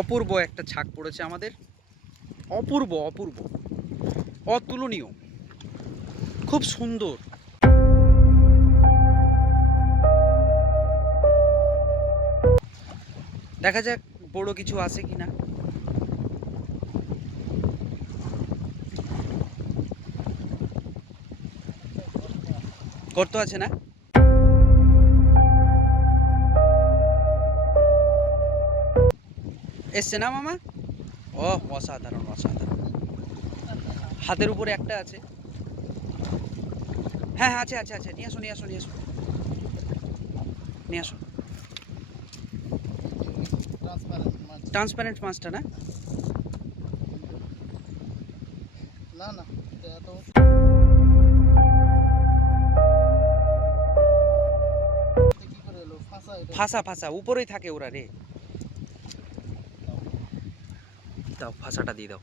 অপূর্ব একটা ছাক পড়েছে আমাদের, অপূর্ব অপূর্ব, অতুলনীয়, খুব সুন্দর। দেখা যাক বড় কিছু আছে কিনা। গর্ত আছে না? এসছে না মামা? ও অসাধারণ অসাধারণ। হাতের উপরে একটা আছে। হ্যাঁ হ্যাঁ আছে আছে আছে, নিয়ে আসো নিয়ে আসো নিয়ে আসো নিয়ে আসো। ট্রান্সপারেন্ট মাছটা না? না না, এটা তো কি করে এলো? ফাঁসা এটা। ফাঁসা ফাঁসা উপরেই থাকে ওরা রে। দাও ফাঁসাটা দিয়ে দাও।